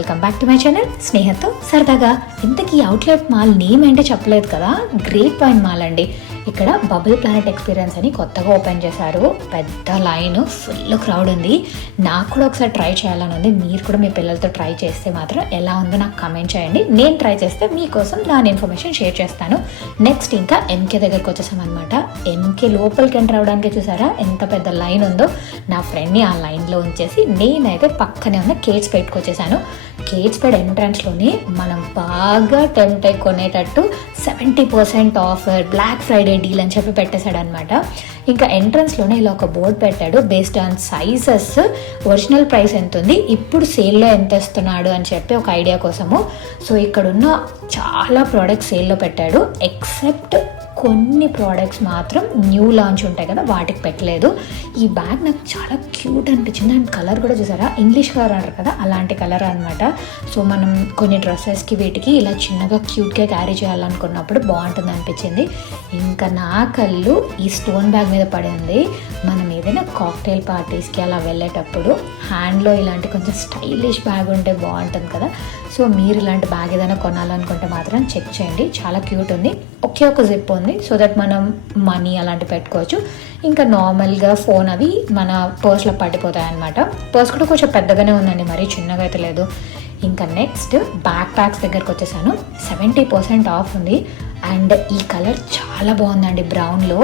Welcome back to my channel స్నేహతో సరదాగా. ఇంతకీ అవుట్లెట్ మాల్ నేమ్ ఏంటో చెప్పలేదు కదా, గ్రేట్ పాయింట్ మాల్ అండి. ఇక్కడ బబుల్ ప్లానెట్ ఎక్స్పీరియన్స్ అని కొత్తగా ఓపెన్ చేశారు. పెద్ద లైన్, ఫుల్ క్రౌడ్ ఉంది. నాకు కూడా ఒకసారి ట్రై చేయాలని ఉంది. మీరు కూడా మీ పిల్లలతో ట్రై చేస్తే మాత్రం ఎలా ఉందో నాకు కమెంట్ చేయండి. నేను ట్రై చేస్తే మీకోసం దాని ఇన్ఫర్మేషన్ షేర్ చేస్తాను. నెక్స్ట్ ఇంకా ఎంకే దగ్గరకు వచ్చేసాం అనమాట. ఎంకే లోపలికి ఎంటర్ అవ్వడానికి చూసారా ఎంత పెద్ద లైన్ ఉందో. నా ఫ్రెండ్ని ఆ లైన్లో ఉంచేసి నేనైతే పక్కనే ఉన్న కేట్స్ పెట్టుకొచ్చేసాను. కేట్స్ పెడ్ ఎంట్రన్స్లోనే మనం బాగా టెంప్ట్ అయి కొనేటట్టు 70% ఆఫర్, బ్లాక్ ఫ్రైడే డీల్ అని చెప్పి పెట్టేశాడు అనమాట. ఇంకా ఎంట్రన్స్లోనే ఇలా ఒక బోర్డు పెట్టాడు. Based on sizes original price ఎంత ఉంది, ఇప్పుడు సేల్లో ఎంత ఇస్తున్నాడు అని చెప్పి ఒక ఐడియా కోసము. సో ఇక్కడున్న చాలా ప్రోడక్ట్స్ సేల్లో పెట్టాడు. ఎక్సెప్ట్ కొన్ని ప్రోడక్ట్స్ మాత్రం న్యూ లాంచ్ ఉంటాయి కదా, వాటికి పెట్టలేదు. ఈ బ్యాగ్ నాకు చాలా క్యూట్ అనిపించింది. అండ్ కలర్ కూడా చూసారా, ఇంగ్లీష్ కలర్ అంటారు కదా అలాంటి కలర్ అనమాట. సో మనం కొన్ని డ్రెస్సెస్కి వీటికి ఇలా చిన్నగా క్యూట్గా క్యారీ చేయాలనుకున్నప్పుడు బాగుంటుంది అనిపించింది. ఇంకా నా కళ్ళు ఈ స్టోన్ బ్యాగ్ మీద పడింది. మనం ఏదైనా కాక్టైల్ పార్టీస్కి అలా వెళ్ళేటప్పుడు హ్యాండ్లో ఇలాంటి కొంచెం స్టైలిష్ బ్యాగ్ ఉంటే బాగుంటుంది కదా. సో మీరు ఇలాంటి బ్యాగ్ ఏదైనా కొనాలనుకుంటే మాత్రం చెక్ చేయండి, చాలా క్యూట్ ఉంది. ఒకే ఒక జిప్ ఉంది, సో దట్ మనం మనీ అలాంటివి పెట్టుకోవచ్చు. ఇంకా నార్మల్గా ఫోన్ అవి మన పర్స్లో పడిపోతాయి అనమాట. పర్స్ కూడా కొంచెం పెద్దగానే ఉందండి, మరీ చిన్నగా అయితే లేదు. ఇంకా నెక్స్ట్ బ్యాక్ ప్యాక్స్ దగ్గరకు వచ్చేసాను. 70% ఆఫ్ ఉంది. అండ్ ఈ కలర్ చాలా బాగుందండి, బ్రౌన్లో.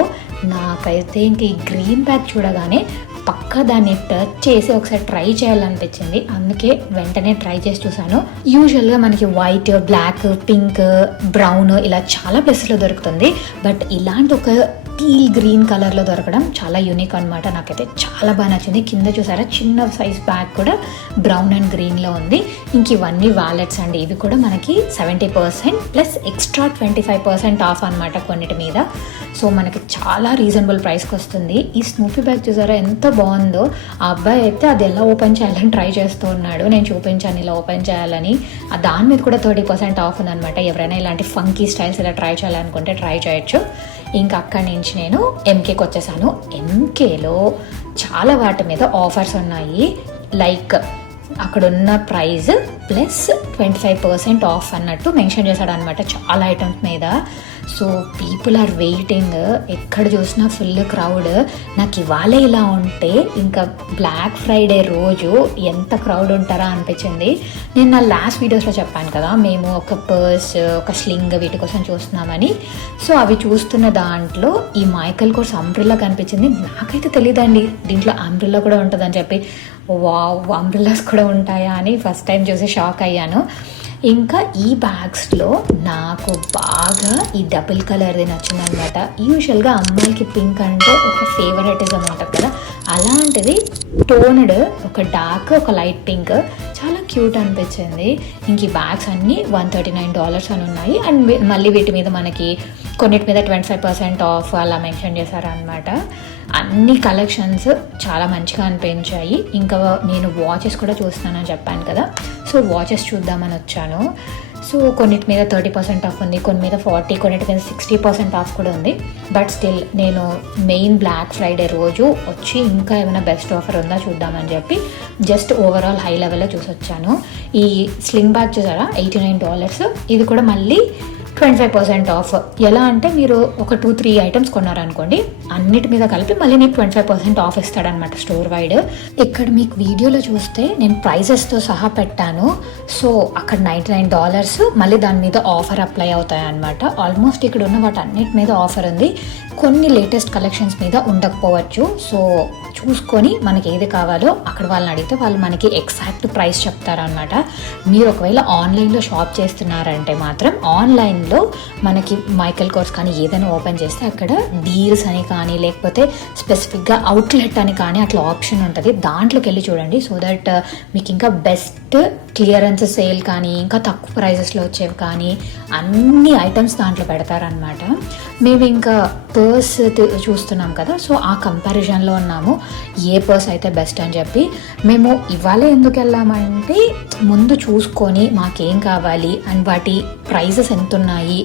నాకైతే ఇంక ఈ గ్రీన్ బ్యాగ్ చూడగానే పక్కా దాన్ని టచ్ చేసి ఒకసారి ట్రై చేయాలనిపించింది. అందుకే వెంటనే ట్రై చేసి చూసాను. యూజువల్గా మనకి వైట్, బ్లాక్, పింక్, బ్రౌన్ ఇలా చాలా ప్లేసెస్లో దొరుకుతుంది. బట్ ఇలాంటి ఒక టీల్ గ్రీన్ కలర్లో దొరకడం చాలా యూనిక్ అనమాట. నాకైతే చాలా బాగా నచ్చింది. కింద చూసారా చిన్న సైజ్ బ్యాగ్ కూడా బ్రౌన్ అండ్ గ్రీన్లో ఉంది. ఇంక ఇవన్నీ వాలెట్స్ అండి. ఇవి కూడా మనకి 70% ప్లస్ ఎక్స్ట్రా 25% ఆఫ్ అనమాట కొన్నిటి మీద. సో మనకి చాలా రీజనబుల్ ప్రైస్కి వస్తుంది. ఈ స్నూపీ బ్యాగ్ చూసారా ఎంత బాగుందో. ఆ అబ్బాయి అయితే అది ఎలా ఓపెన్ చేయాలని ట్రై చేస్తూ ఉన్నాడు. నేను చూపించాను ఇలా ఓపెన్ చేయాలని. దాని మీద కూడా 30% ఆఫ్ ఉందనమాట. ఎవరైనా ఇలాంటి ఫంకీ స్టైల్స్ ఇలా ట్రై చేయాలనుకుంటే ట్రై చేయొచ్చు. ఇంకా అక్కడి నుంచి నేను ఎంకేకి వచ్చేసాను. ఎంకేలో చాలా వాటి మీద ఆఫర్స్ ఉన్నాయి. లైక్ అక్కడున్న ప్రైజ్ ప్లస్ 25% ఆఫ్ అన్నట్టు మెన్షన్ చేశాడు అనమాట చాలా ఐటమ్స్ మీద. So people are waiting. ఎక్కడ చూసినా ఫుల్ క్రౌడ్. నాకు ఇవాళ ఇలా ఉంటే ఇంకా బ్లాక్ ఫ్రైడే రోజు ఎంత క్రౌడ్ ఉంటారా అనిపించింది. నేను నా లాస్ట్ వీడియోస్లో చెప్పాను కదా, మేము ఒక పర్స్, ఒక స్లింగ్ వీటి కోసం చూస్తున్నామని. సో అవి చూస్తున్న దాంట్లో ఈ మైకల్ కోర్స్ అంబ్రిల్లా కనిపించింది. నాకైతే తెలియదండి దీంట్లో అంబ్రిల్లా కూడా ఉంటుందని చెప్పి. వావ్, అంబ్రిల్లాస్ కూడా ఉంటాయా అని ఫస్ట్ టైం చూసి షాక్ అయ్యాను. ఇంకా ఈ బ్యాగ్స్లో నాకు బాగా ఈ డబుల్ కలర్ది నచ్చిందనమాట. యూజువల్గా అమ్మాయిలకి పింక్ అంటే ఒక ఫేవరెటిజం ఉంటుంది కదా, అలాంటిది టోన్డ్ ఒక డార్క్, ఒక లైట్ పింక్ చాలా క్యూట్ అనిపించింది. ఇంక ఈ బ్యాగ్స్ అన్నీ $139 అని ఉన్నాయి. అండ్ మళ్ళీ వీటి మీద మనకి కొన్నిటి మీద 25% ఆఫ్ అలా మెన్షన్ చేశారనమాట. అన్ని కలెక్షన్స్ చాలా మంచిగా అనిపించాయి. ఇంకా నేను వాచెస్ కూడా చూస్తానని చెప్పాను కదా, సో వాచెస్ చూద్దామని వచ్చాను. సో కొన్నిటి మీద 30% ఆఫ్ ఉంది, కొన్ని మీద 40%, కొన్నిటి మీద 60% ఆఫ్ కూడా ఉంది. బట్ స్టిల్ నేను మెయిన్ బ్లాక్ ఫ్రైడే రోజు వచ్చి ఇంకా ఏమైనా బెస్ట్ ఆఫర్ ఉందా చూద్దామని చెప్పి జస్ట్ ఓవరాల్ హై లెవెల్లో చూసి వచ్చాను. ఈ స్లింగ్ బ్యాగ్ చూసారా $89. ఇది కూడా మళ్ళీ 25% ఆఫ్. ఎలా అంటే మీరు ఒక 2-3 ఐటమ్స్ కొన్నారనుకోండి, అన్నిటి మీద కలిపి మళ్ళీ మీకు 25% ఆఫ్ ఇస్తాడనమాట స్టోర్ వైడ్. ఇక్కడ మీకు వీడియోలో చూస్తే నేను ప్రైజెస్తో సహా పెట్టాను. సో అక్కడ $99, మళ్ళీ దాని మీద ఆఫర్ అప్లై అవుతాయి అనమాట. ఆల్మోస్ట్ ఇక్కడ ఉన్న వాటి అన్నిటి మీద ఆఫర్ ఉంది. కొన్ని లేటెస్ట్ కలెక్షన్స్ మీద ఉండకపోవచ్చు. సో చూసుకొని మనకి ఏది కావాలో అక్కడ వాళ్ళని అడిగితే వాళ్ళు మనకి ఎగ్జాక్ట్ ప్రైస్ చెప్తారనమాట. మీరు ఒకవేళ ఆన్లైన్లో షాప్ చేస్తున్నారంటే మాత్రం ఆన్లైన్లో మనకి మైకల్ కోర్స్ కానీ ఏదైనా ఓపెన్ చేస్తే అక్కడ డీల్స్ అని కానీ లేకపోతే స్పెసిఫిక్గా అవుట్లెట్ అని కానీ అట్లా ఆప్షన్ ఉంటుంది. దాంట్లోకి వెళ్ళి చూడండి. సో దట్ మీకు ఇంకా బెస్ట్ క్లియరెన్స్ సేల్ కానీ ఇంకా తక్కువ ప్రైజెస్లో వచ్చేవి కానీ అన్ని ఐటమ్స్ దాంట్లో పెడతారనమాట. మేము ఇంకా పర్స్ చూస్తున్నాం కదా, సో ఆ కంపారిజన్లో ఉన్నాము ఏ పర్స్ అయితే బెస్ట్ అని చెప్పి. మేము ఇవాళ ఎందుకు వెళ్ళామంటే ముందు చూసుకొని మాకేం కావాలి అండ్ వాటి ప్రైజెస్ ఎంత ఉన్నాయి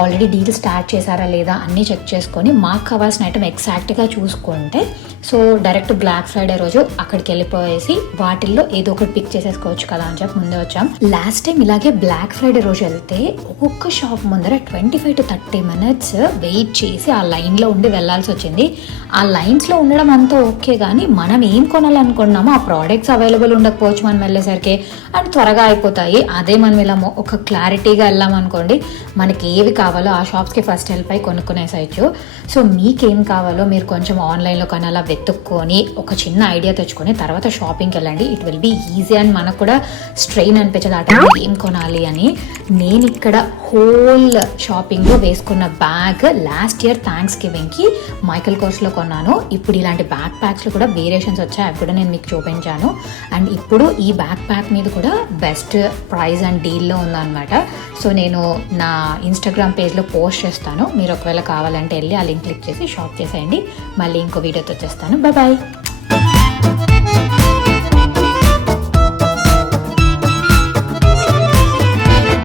ఆల్రెడీ డీల్ స్టార్ట్ చేశారా లేదా అన్నీ చెక్ చేసుకొని మాకు కావాల్సిన ఐటమ్ ఎగ్జాక్ట్గా చూసుకుంటే సో డైరెక్ట్ బ్లాక్ ఫ్రైడే రోజు అక్కడికి వెళ్ళిపోయేసి వాటిల్లో ఏదో ఒకటి పిక్ చేసేసుకోవచ్చు కదా అని చెప్పి ముందే వచ్చాం. లాస్ట్ టైం ఇలాగే బ్లాక్ ఫ్రైడే రోజు వెళ్తే ఒక్కొక్క షాప్ ముందర 25 to 30 minutes వెయిట్ చేసి ఆ లైన్లో ఉండి వెళ్ళాల్సి వచ్చింది. ఆ లైన్స్లో ఉండడం అంతా ఓకే, కానీ మనం ఏం కొనాలనుకున్నామో ఆ ప్రోడక్ట్స్ అవైలబుల్ ఉండకపోవచ్చు మనం వెళ్ళేసరికి, అండ్ త్వరగా అయిపోతాయి. అదే మనం ఇలా ఒక క్లారిటీగా వెళ్ళామనుకోండి, మనకి ఏవి కావాలో ఆ షాప్స్కి ఫస్ట్ హెల్ప్ అయి కొనుక్కునేసేయచ్చు. సో మీకేం కావాలో మీరు కొంచెం ఆన్లైన్లో కానీ అలా వెతుక్కొని ఒక చిన్న ఐడియా తెచ్చుకొని తర్వాత షాపింగ్కి వెళ్ళండి. It will be easy and మనకు కూడా స్ట్రెయిన్ అనిపించదు ఆ టైం ఏం కొనాలి అని. నేను ఇక్కడ హోల్ షాపింగ్లో వేసుకున్న బ్యాగ్ లాస్ట్ ఇయర్ థ్యాంక్స్ గివింగ్కి మైకల్ కోర్స్లో కొన్నాను. ఇప్పుడు ఇలాంటి బ్యాక్ ప్యాక్స్లో కూడా వేరియేషన్స్ వచ్చాయి, అవి కూడా నేను మీకు చూపించాను. అండ్ ఇప్పుడు ఈ బ్యాక్ ప్యాక్ మీద కూడా బెస్ట్ ప్రైస్ అండ్ డీల్లో ఉందన్నమాట. సో నేను నా ఇన్స్టాగ్రామ్ పేజ్లో పోస్ట్ చేస్తాను, మీరు ఒకవేళ కావాలంటే వెళ్ళి ఆ లింక్ క్లిక్ చేసి షాప్ చేసేయండి. మళ్ళీ ఇంకో వీడియోతో వచ్చేస్తాను. బాయ్.